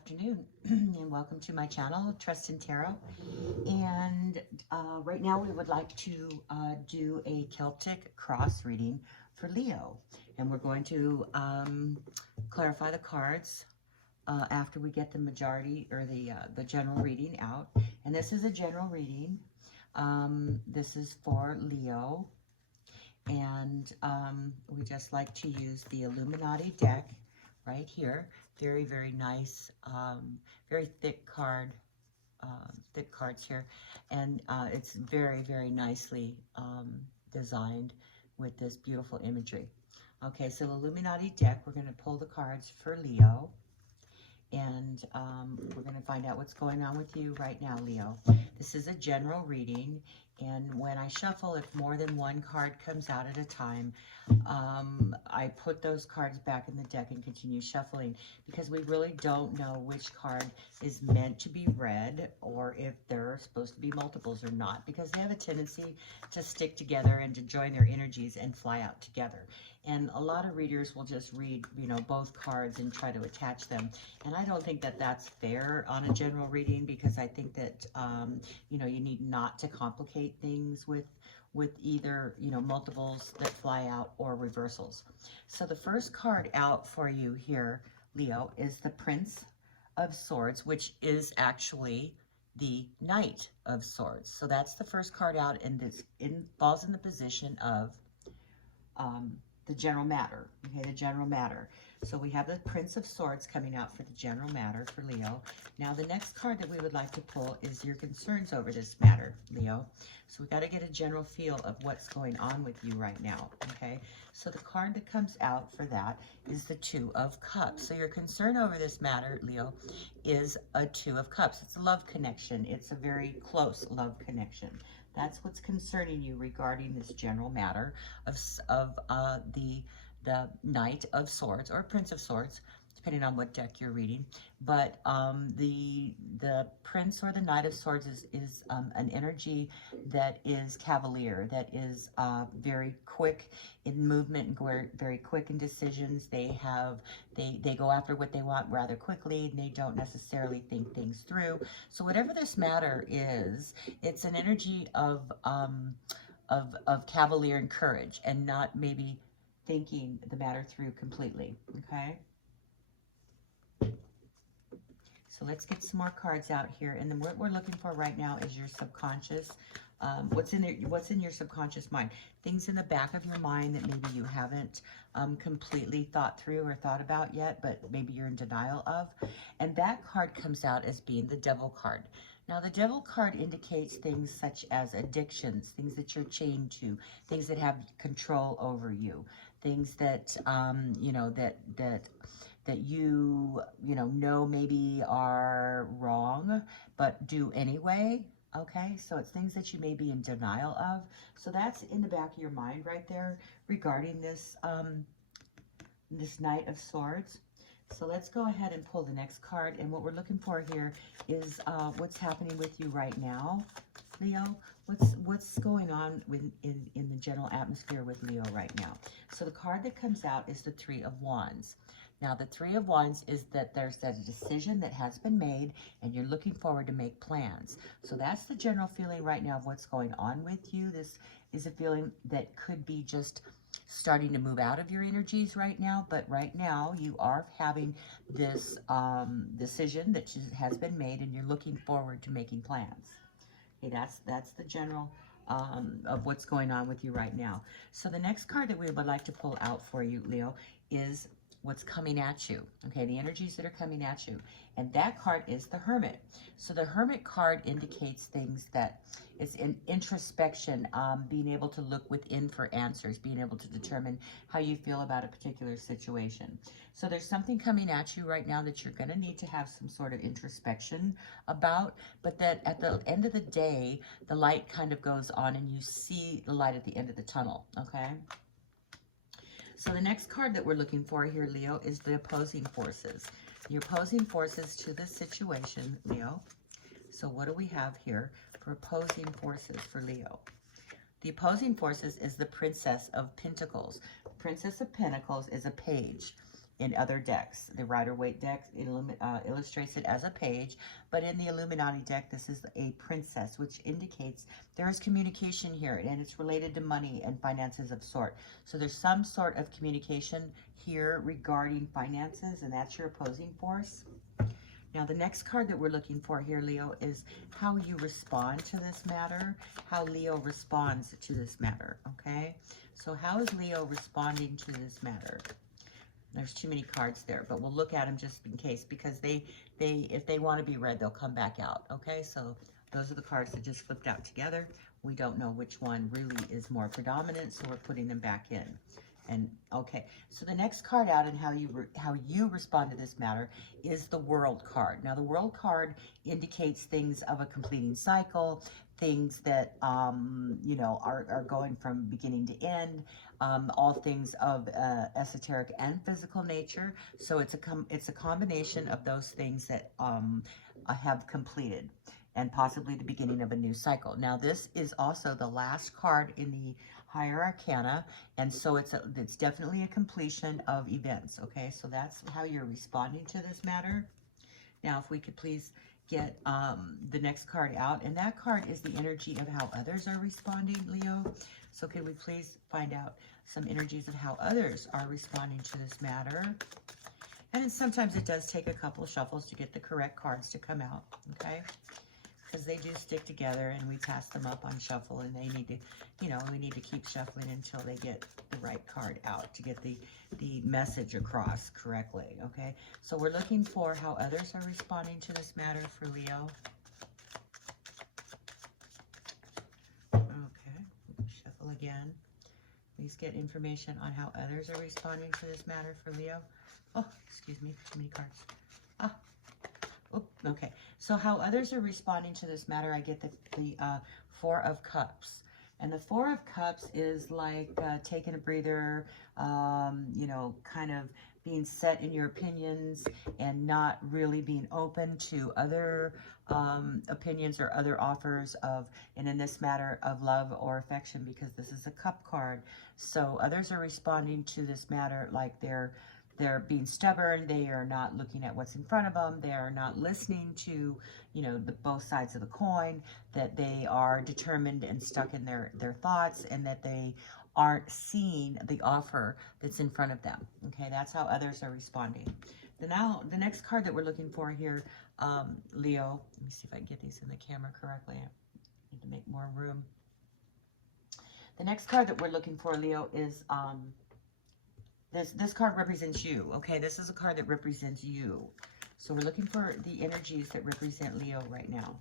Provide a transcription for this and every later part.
afternoon and welcome to my channel, Trust in Tarot. And right now we would like to do a Celtic cross reading for Leo. And we're going to clarify the cards after we get the majority or the general reading out. And this is a general reading. This is for Leo. And we just like to use the Illuminati deck right here. Very, very nice, very thick cards here. And it's very, very nicely designed with this beautiful imagery. Okay, so the Illuminati deck, we're going to pull the cards for Leo. And we're going to find out what's going on with you right now, Leo. This is a general reading, and when I shuffle, if more than one card comes out at a time, I put those cards back in the deck and continue shuffling, because we really don't know which card is meant to be read, or if there are supposed to be multiples or not, because they have a tendency to stick together and to join their energies and fly out together. And a lot of readers will just read, you know, both cards and try to attach them. And I don't think that that's fair on a general reading, because I think that, you know, you need not to complicate things with either, you know, multiples that fly out or reversals. So the first card out for you here, Leo, is the Prince of Swords, which is actually the Knight of Swords. So that's the first card out, and this falls in the position of the general matter, okay, the general matter. So we have the Prince of Swords coming out for the general matter for Leo. Now the next card that we would like to pull is your concerns over this matter, Leo. So we got to get a general feel of what's going on with you right now, okay? So the card that comes out for that is the Two of Cups. So your concern over this matter, Leo, is a Two of Cups. It's a love connection. It's a very close love connection. That's what's concerning you regarding this general matter of the Knight of Swords or Prince of Swords, depending on what deck you're reading. But the Prince or the Knight of Swords is an energy that is cavalier, that is very quick in movement and very quick in decisions. They go after what they want rather quickly. They don't necessarily think things through. So whatever this matter is, it's an energy of cavalier and courage, and not maybe thinking the matter through completely, okay? So let's get some more cards out here. And then what we're looking for right now is your subconscious. What's in your subconscious mind? Things in the back of your mind that maybe you haven't completely thought through or thought about yet, but maybe you're in denial of. And that card comes out as being the Devil card. Now, the Devil card indicates things such as addictions, things that you're chained to, things that have control over you, things that, you know, that you know maybe are wrong, but do anyway, okay? So it's things that you may be in denial of. So that's in the back of your mind right there regarding this, this Knight of Swords. So let's go ahead and pull the next card. And what we're looking for here is what's happening with you right now, Leo. What's going on in the general atmosphere with Leo right now? So the card that comes out is the Three of Wands. Now, the Three of Wands is that there's a decision that has been made, and you're looking forward to make plans. So that's the general feeling right now of what's going on with you. This is a feeling that could be just starting to move out of your energies right now, but right now you are having this decision that has been made, and you're looking forward to making plans. Okay, that's the general of what's going on with you right now. So the next card that we would like to pull out for you, Leo, is what's coming at you, okay, the energies that are coming at you. And that card is the Hermit. So the Hermit card indicates things that it's in introspection, being able to look within for answers, being able to determine how you feel about a particular situation. So there's something coming at you right now that you're going to need to have some sort of introspection about, but that at the end of the day, the light kind of goes on and you see the light at the end of the tunnel, okay? So the next card that we're looking for here, Leo, is the opposing forces. The opposing forces to this situation, Leo. So what do we have here for opposing forces for Leo? The opposing forces is the Princess of Pentacles. The Princess of Pentacles is a page. in other decks. The Rider-Waite deck illustrates it as a page, but in the Illuminati deck, this is a princess, which indicates there is communication here, and it's related to money and finances of sort. So there's some sort of communication here regarding finances, and that's your opposing force. Now, the next card that we're looking for here, Leo, is how you respond to this matter, how Leo responds to this matter, okay? So how is Leo responding to this matter? There's too many cards there, but we'll look at them just in case, because if they want to be read, they'll come back out, okay? So those are the cards that just flipped out together. We don't know which one really is more predominant, so we're putting them back in. And okay, so the next card out and how you respond to this matter is the World card. Now, the World card indicates things of a completing cycle, things that you know, are going from beginning to end, all things of esoteric and physical nature. So it's a combination of those things that have completed, and possibly the beginning of a new cycle. Now, this is also the last card in the Higher Arcana, and so it's definitely a completion of events, okay? So that's how you're responding to this matter. Now, if we could please get the next card out, and that card is the energy of how others are responding, Leo. So could we please find out some energies of how others are responding to this matter? And sometimes it does take a couple shuffles to get the correct cards to come out, okay? Because they do stick together, and we pass them up on shuffle, and they need to, you know, we need to keep shuffling until they get the right card out to get the message across correctly, okay? So we're looking for how others are responding to this matter for Leo. Okay, shuffle again. Please get information on how others are responding to this matter for Leo. Oh, excuse me, too many cards. Ah. Oh, okay, so how others are responding to this matter, I get the Four of Cups. And the Four of Cups is like taking a breather, you know, kind of being set in your opinions and not really being open to other opinions or other offers of, and in this matter, of love or affection, because this is a cup card. So others are responding to this matter like they're being stubborn. They are not looking at what's in front of them. They are not listening to, you know, both sides of the coin, that they are determined and stuck in their thoughts, and that they aren't seeing the offer that's in front of them. Okay, that's how others are responding. Now, the next card that we're looking for here, Leo, let me see if I can get these in the camera correctly. I need to make more room. The next card that we're looking for, Leo, is this card represents you, okay? This is a card that represents you. So we're looking for the energies that represent Leo right now.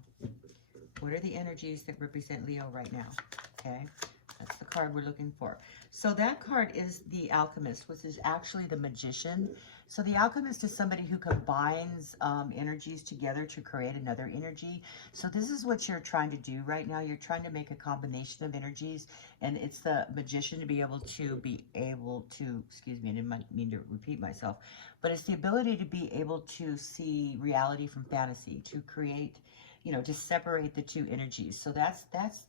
What are the energies that represent Leo right now? Okay, that's the card we're looking for. So that card is the Alchemist, which is actually the Magician. So the Alchemist is somebody who combines energies together to create another energy. So this is what you're trying to do right now. You're trying to make a combination of energies, and it's the Magician to be able to, excuse me, I didn't mean to repeat myself, but it's the ability to be able to see reality from fantasy, to create, you know, to separate the two energies. So that's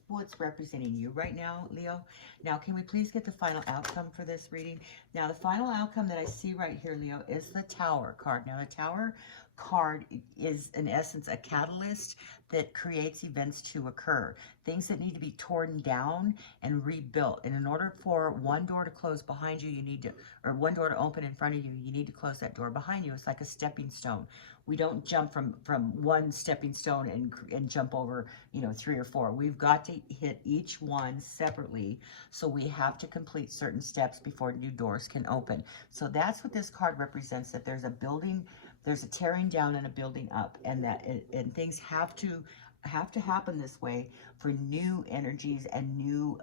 what's representing you right now, Leo. Now, can we please get the final outcome for this reading? Now, the final outcome that I see right here, Leo, is the Tower card. Now, the Tower card is, in essence, a catalyst that creates events to occur. Things that need to be torn down and rebuilt. And in order for one door to close behind you, you need to, or one door to open in front of you, you need to close that door behind you. It's like a stepping stone. We don't jump from one stepping stone and jump over, you know, 3 or 4. We've got to hit each one separately. So we have to complete certain steps before new doors can open. So that's what this card represents, that there's a building, there's a tearing down and a building up, and that and things have to happen this way for new energies and new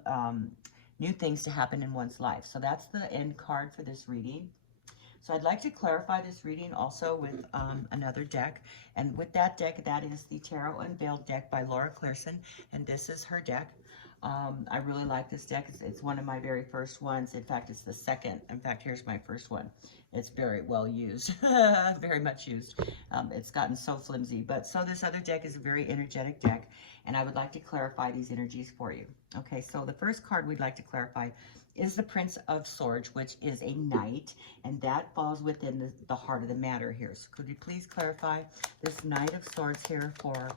things to happen in one's life. So that's the end card for this reading. So I'd like to clarify this reading also with another deck. And with that deck, that is the Tarot Unveiled deck by Laura Clearson. And this is her deck. I really like this deck. It's one of my very first ones. In fact, it's the second. In fact, here's my first one. It's very well used, very much used. It's gotten so flimsy. But so this other deck is a very energetic deck, and I would like to clarify these energies for you. Okay, so the first card we'd like to clarify is the Prince of Swords, which is a knight, and that falls within the heart of the matter here. So could you please clarify this Knight of Swords here for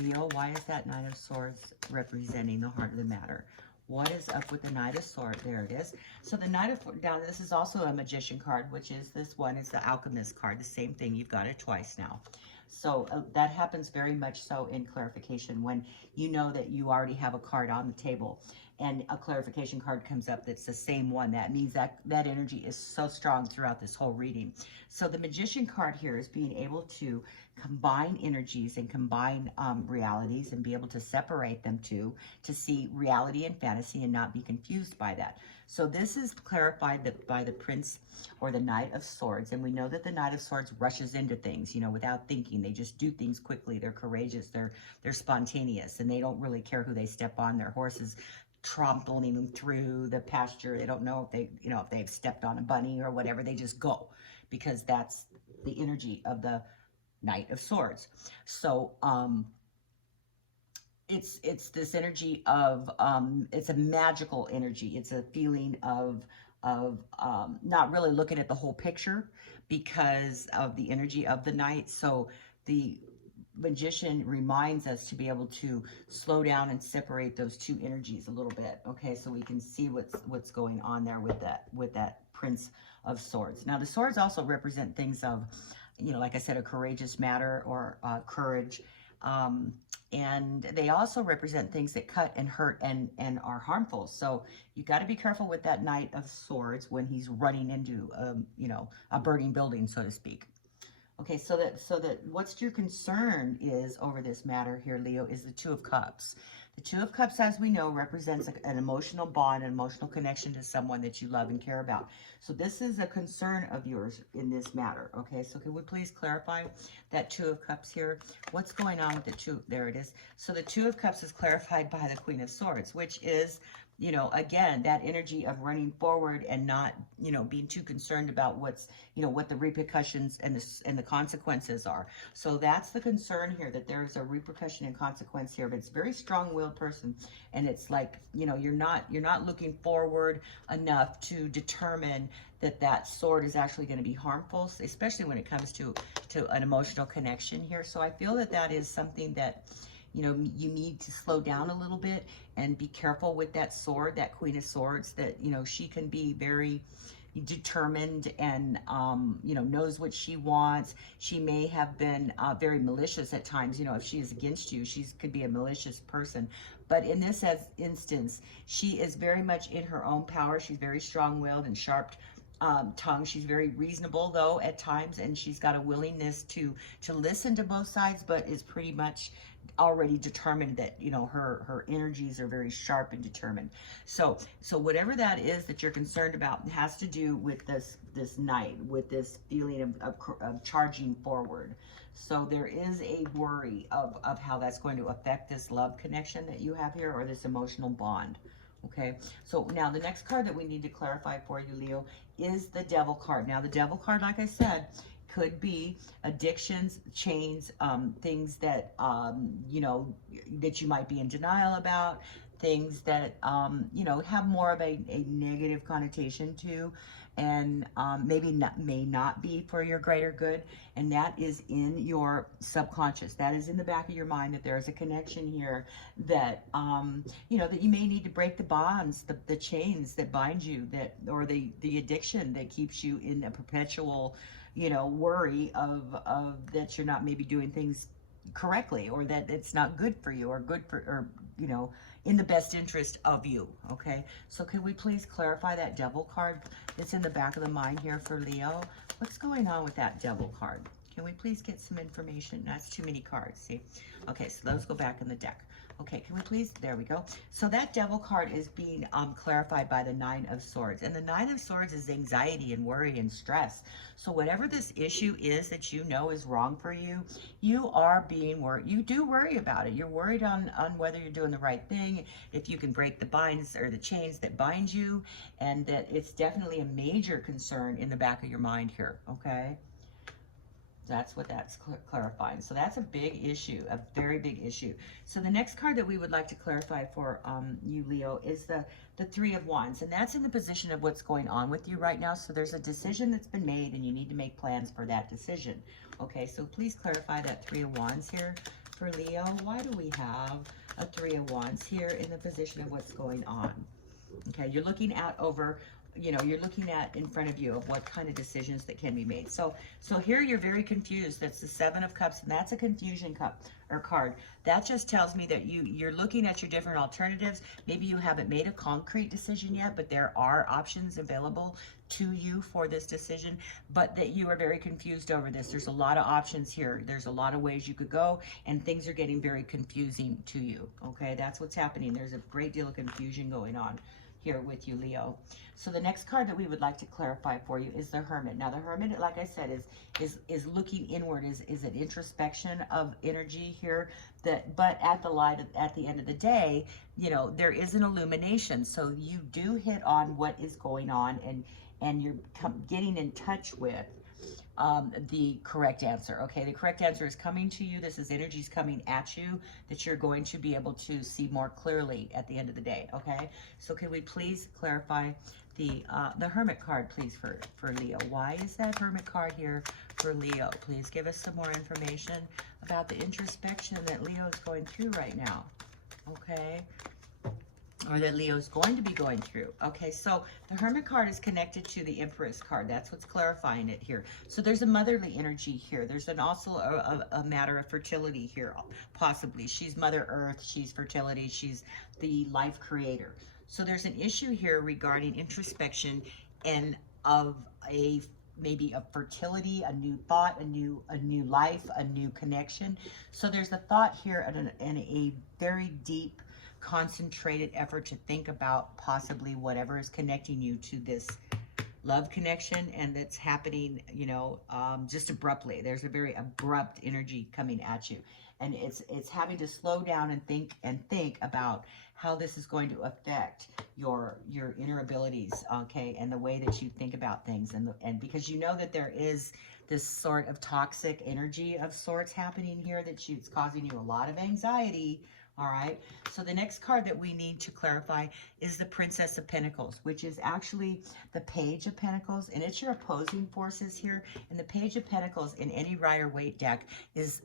Leo? Why is that Knight of Swords representing the heart of the matter? What is up with the Knight of Swords? There it is. So the Knight of, now this is also a Magician card, which is this one is the Alchemist card. The same thing, you've got it twice now. So that happens very much so in clarification when you know that you already have a card on the table and a clarification card comes up that's the same one. That means that that energy is so strong throughout this whole reading. So the Magician card here is being able to combine energies and combine realities and be able to separate them to see reality and fantasy and not be confused by that. So this is clarified by the Prince or the Knight of Swords, and we know that the Knight of Swords rushes into things, you know, without thinking. They just do things quickly. They're courageous. They're spontaneous, and they don't really care who they step on. Their horses trampling them through the pasture. They don't know if they, you know, if they've stepped on a bunny or whatever. They just go because that's the energy of the Knight of Swords. So it's this energy of it's a magical energy. It's a feeling of not really looking at the whole picture because of the energy of the Knight. So the Magician reminds us to be able to slow down and separate those two energies a little bit. Okay, so we can see what's going on there with that Prince of Swords. Now the swords also represent things of, you know, like I said, a courageous matter or courage. And they also represent things that cut and hurt and are harmful. So you got to be careful with that Knight of Swords when he's running into, you know, a burning building, so to speak. Okay, so that what's your concern is over this matter here, Leo, is the Two of Cups. The Two of Cups, as we know, represents an emotional bond, an emotional connection to someone that you love and care about. So this is a concern of yours in this matter, okay? So can we please clarify that Two of Cups here? What's going on with the two? There it is. So the Two of Cups is clarified by the Queen of Swords, which is, you know, again, that energy of running forward and not, you know, being too concerned about what's, you know, what the repercussions and the consequences are. So that's the concern here, that there's a repercussion and consequence here, but it's a very strong-willed person. And it's like, you know, you're not looking forward enough to determine that that sword is actually going to be harmful, especially when it comes to an emotional connection here. So I feel that that is something that, you know, you need to slow down a little bit and be careful with that sword, that Queen of Swords, that, you know, she can be very determined and, you know, knows what she wants. She may have been very malicious at times. You know, if she is against you, she could be a malicious person. But in this instance, she is very much in her own power. She's very strong-willed and sharp tongue. She's very reasonable, though, at times, and she's got a willingness to listen to both sides, but is pretty much already determined that, you know, her energies are very sharp and determined. So whatever that is that you're concerned about has to do with this Knight, with this feeling of charging forward. So there is a worry of how that's going to affect this love connection that you have here, or this emotional bond. Okay, so now the next card that we need to clarify for you, Leo, is the Devil card. Now the Devil card, like I said, could be addictions, chains, things that, you know, that you might be in denial about, things that, you know, have more of a negative connotation to, and may not be for your greater good. And that is in your subconscious. That is in the back of your mind, that there is a connection here that, you know, that you may need to break the bonds, the chains that bind you, that, or the addiction that keeps you in a perpetual, you know, worry of that you're not maybe doing things correctly, or that it's not good for you, or good for, or, you know, in the best interest of you. Okay, so can we please clarify that Devil card that's in the back of the mind here for Leo? What's going on with that Devil card? Can we please get some information? That's too many cards, see? Okay, so let's go back in the deck. Okay, can we please, there we go. So that Devil card is being clarified by the Nine of Swords. And the Nine of Swords is anxiety and worry and stress. So whatever this issue is that you know is wrong for you, you are being worried. You do worry about it. You're worried on whether you're doing the right thing, if you can break the binds or the chains that bind you, and that it's definitely a major concern in the back of your mind here, okay? That's what that's clarifying. So that's a big issue, a very big issue. So the next card that we would like to clarify for you, Leo, is the Three of Wands. And that's in the position of what's going on with you right now. So there's a decision that's been made and you need to make plans for that decision. Okay, so please clarify that Three of Wands here for Leo. Why do we have a Three of Wands here in the position of what's going on? Okay, you're looking out over, you know, you're looking at in front of you of what kind of decisions that can be made. So here you're very confused. That's the Seven of Cups, and that's a confusion cup or card. That just tells me that you're looking at your different alternatives. Maybe you haven't made a concrete decision yet, but there are options available to you for this decision, but that you are very confused over this. There's a lot of options here. There's a lot of ways you could go, and things are getting very confusing to you. Okay, that's what's happening. There's a great deal of confusion going on here with you, Leo. So the next card that we would like to clarify for you is the Hermit. Now the Hermit, like I said, is looking inward, is an introspection of energy here. But at the end of the day, you know, there is an illumination. So you do hit on what is going on, and you're getting in touch with the correct answer. Okay, the correct answer is coming to you. This is energies coming at you that you're going to be able to see more clearly at the end of the day. Okay, so can we please clarify the Hermit card, please, for Leo? Why is that Hermit card here for Leo? Please give us some more information about the introspection that Leo is going through right now. Okay, or that Leo's going to be going through. Okay, so the Hermit card is connected to the Empress card. That's what's clarifying it here. So there's a motherly energy here. There's also a matter of fertility here, possibly. She's Mother Earth, she's fertility, she's the life creator. So there's an issue here regarding introspection and of maybe a fertility, a new thought, a new life, a new connection. So there's a thought here and a very deep, concentrated effort to think about possibly whatever is connecting you to this love connection, and that's happening, you know, just abruptly. There's a very abrupt energy coming at you, and it's having to slow down and think about how this is going to affect your inner abilities, okay, and the way that you think about things, and because you know that there is this sort of toxic energy of sorts happening here it's causing you a lot of anxiety. All right, so the next card that we need to clarify is the Princess of Pentacles, which is actually the Page of Pentacles, and it's your opposing forces here. And the Page of Pentacles in any Rider-Waite deck is,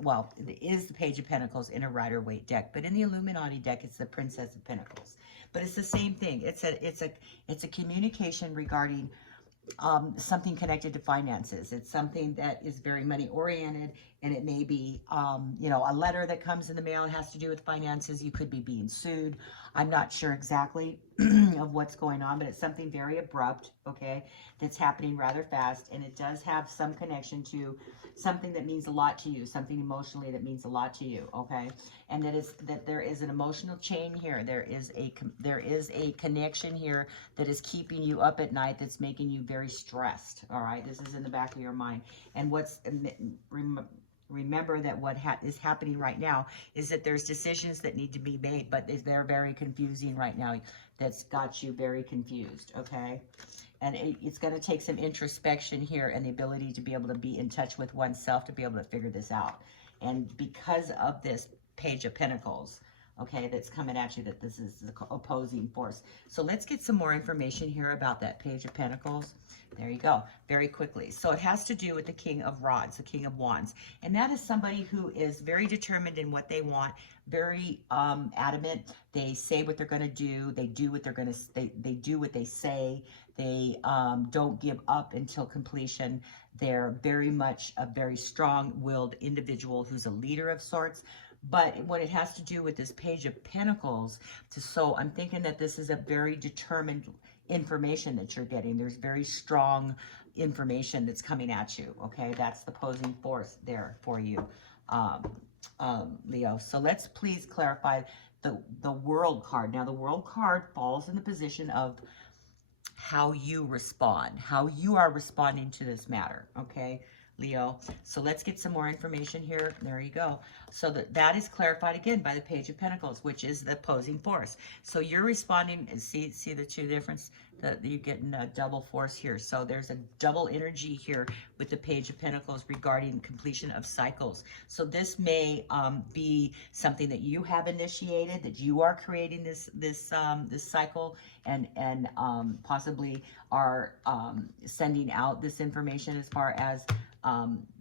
well, it is the Page of Pentacles in a Rider-Waite deck, but in the Illuminati deck, it's the Princess of Pentacles. But it's the same thing. It's a communication regarding something connected to finances. It's something that is very money oriented, and it may be, you know, a letter that comes in the mail. It has to do with finances. You could be being sued. I'm not sure exactly of what's going on, but it's something very abrupt, okay, that's happening rather fast, and it does have some connection to something that means a lot to you, something emotionally that means a lot to you, okay, and that there is an emotional chain here. There is a connection here that is keeping you up at night, that's making you very stressed. All right, this is in the back of your mind. And remember that what is happening right now is that there's decisions that need to be made, but they're very confusing right now. That's got you very confused, okay? And it's going to take some introspection here and the ability to be able to be in touch with oneself to be able to figure this out. And because of this Page of Pentacles, okay, that's coming at you, that this is the opposing force. So let's get some more information here about that Page of Pentacles. There you go, very quickly. So it has to do with the King of Rods, the King of Wands. And that is somebody who is very determined in what they want, very adamant. They say what they're going to do. They do what they're going to, they do what they say. They don't give up until completion. They're very much a very strong-willed individual who's a leader of sorts. But when it has to do with this Page of Pentacles, so I'm thinking that this is a very determined information that you're getting. There's very strong information that's coming at you, okay? That's the opposing force there for you, Leo. So let's please clarify the World card. Now, the World card falls in the position of how you respond, how you are responding to this matter, okay, Leo? So let's get some more information here. There you go. So that is clarified again by the Page of Pentacles, which is the opposing force. So you're responding, see the two difference, that you're getting a double force here. So there's a double energy here with the Page of Pentacles regarding completion of cycles. So this may be something that you have initiated, that you are creating this cycle, and possibly are sending out this information as far as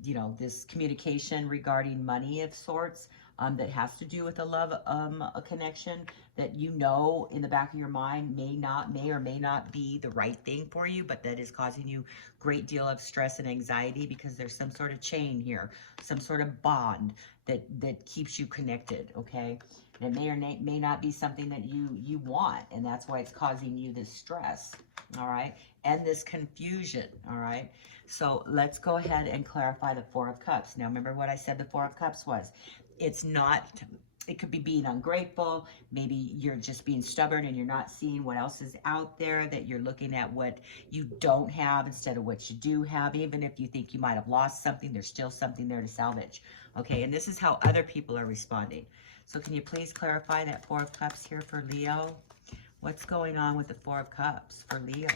you know, this communication regarding money of sorts, that has to do with a love, a connection that, you know, in the back of your mind may or may not be the right thing for you, but that is causing you great deal of stress and anxiety because there's some sort of chain here, some sort of bond that keeps you connected, okay? And it may or may not be something that you want, and that's why it's causing you this stress, all right? And this confusion, all right? So let's go ahead and clarify the Four of Cups. Now, remember what I said the Four of Cups was. It's not, it could be being ungrateful. Maybe you're just being stubborn and you're not seeing what else is out there, that you're looking at what you don't have instead of what you do have. Even if you think you might have lost something, there's still something there to salvage. Okay, and this is how other people are responding. So can you please clarify that Four of Cups here for Leo? What's going on with the Four of Cups for Leo?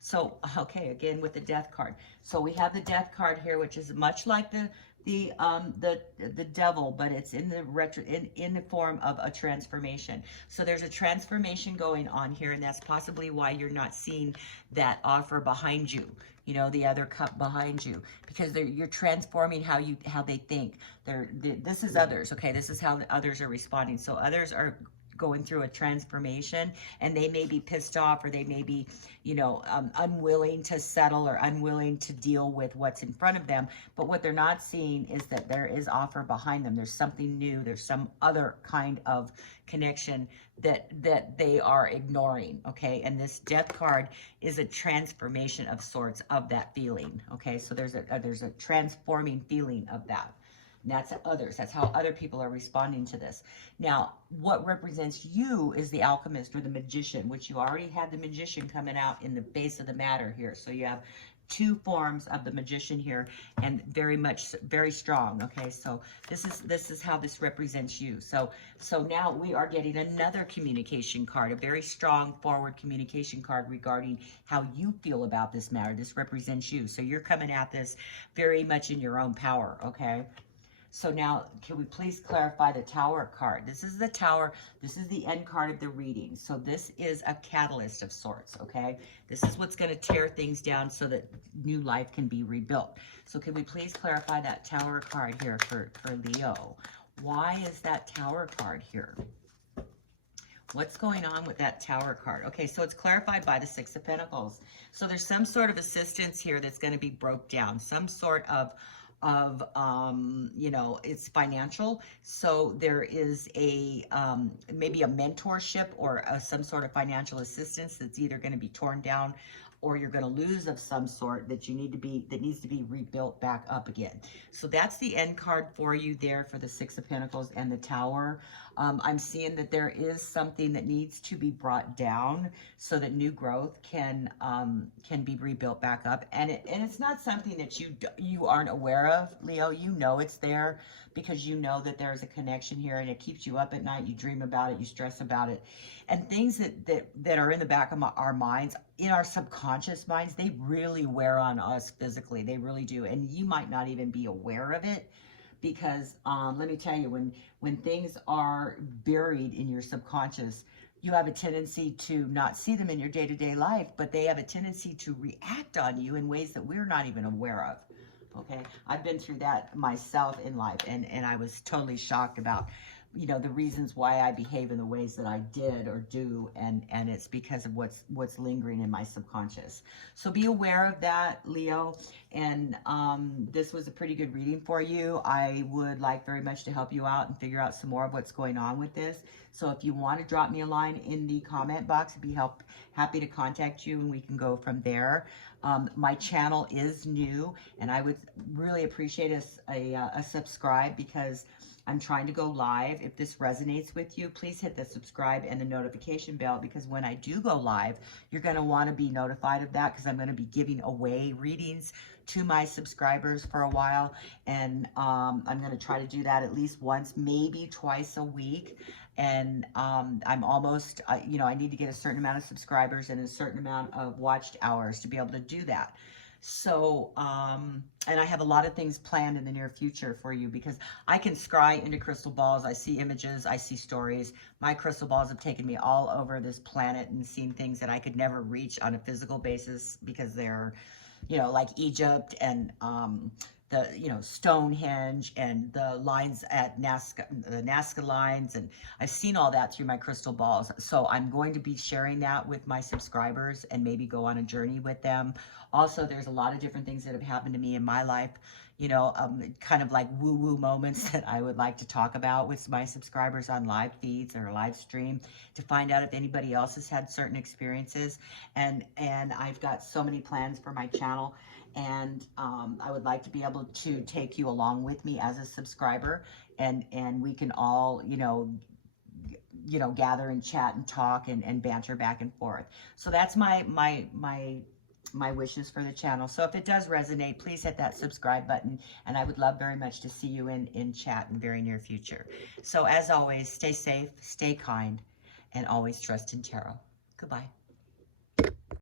So, okay, again with the Death card. So we have the Death card here, which is much like the Devil, but it's in the in the form of a transformation. So there's a transformation going on here, and that's possibly why you're not seeing that offer behind you. You know, the other cup behind you, because you're transforming how they think. This is others, okay? This is how the others are responding. So others are going through a transformation, and they may be pissed off, or they may be, you know, unwilling to settle or unwilling to deal with what's in front of them. But what they're not seeing is that there is offer behind them. There's something new. There's some other kind of connection that they are ignoring, okay? And this Death card is a transformation of sorts of that feeling, okay? So there's a transforming feeling of that. And that's others. That's how other people are responding to this. Now, what represents you is the Alchemist or the Magician, which you already had the Magician coming out in the base of the matter here. So you have two forms of the Magician here, and very strong. Okay, so this is how this represents you. So now we are getting another communication card, a very strong forward communication card regarding how you feel about this matter. This represents you. So you're coming at this very much in your own power. Okay. So now, can we please clarify the Tower card? This is the Tower. This is the end card of the reading. So this is a catalyst of sorts, okay? This is what's going to tear things down so that new life can be rebuilt. So can we please clarify that Tower card here for Leo? Why is that Tower card here? What's going on with that Tower card? Okay, so it's clarified by the Six of Pentacles. So there's some sort of assistance here that's going to be broke down. Some sort of you know, it's financial. So there is a maybe a mentorship or some sort of financial assistance that's either going to be torn down, or you're going to lose of some sort that needs to be rebuilt back up again. So that's the end card for you there for the Six of Pentacles and the Tower. I'm seeing that there is something that needs to be brought down so that new growth can be rebuilt back up. And it's not something that you aren't aware of, Leo. You know it's there because you know that there's a connection here, and it keeps you up at night. You dream about it, you stress about it. And things that are in the back of our minds, in our subconscious minds, they really wear on us physically. They really do. And you might not even be aware of it, because let me tell you, when things are buried in your subconscious, you have a tendency to not see them in your day-to-day life, but they have a tendency to react on you in ways that we're not even aware of. Okay, I've been through that myself in life, and I was totally shocked about, you know, the reasons why I behave in the ways that I did or do, and it's because of what's lingering in my subconscious. So be aware of that, Leo, this was a pretty good reading for you. I would like very much to help you out and figure out some more of what's going on with this. So if you want to drop me a line in the comment box, I'd be happy to contact you and we can go from there. My channel is new and I would really appreciate a subscribe because I'm trying to go live. If this resonates with you, please hit the subscribe and the notification bell because when I do go live, you're going to want to be notified of that because I'm going to be giving away readings to my subscribers for a while. And I'm going to try to do that at least once, maybe twice a week. And I'm almost, you know, I need to get a certain amount of subscribers and a certain amount of watched hours to be able to do that. So, and I have a lot of things planned in the near future for you because I can scry into crystal balls. I see images, I see stories. My crystal balls have taken me all over this planet and seen things that I could never reach on a physical basis because they're, you know, like Egypt and the, you know, Stonehenge and the lines at Nazca, the Nazca lines. And I've seen all that through my crystal balls. So I'm going to be sharing that with my subscribers and maybe go on a journey with them. Also, there's a lot of different things that have happened to me in my life, you know, kind of like woo-woo moments that I would like to talk about with my subscribers on live feeds or live stream to find out if anybody else has had certain experiences. And I've got so many plans for my channel. And I would like to be able to take you along with me as a subscriber, and we can all, you know, gather and chat and talk and banter back and forth. So that's my wishes for the channel. So if it does resonate, please hit that subscribe button, and I would love very much to see you in chat in the very near future. So as always, stay safe, stay kind, and always trust in tarot. Goodbye.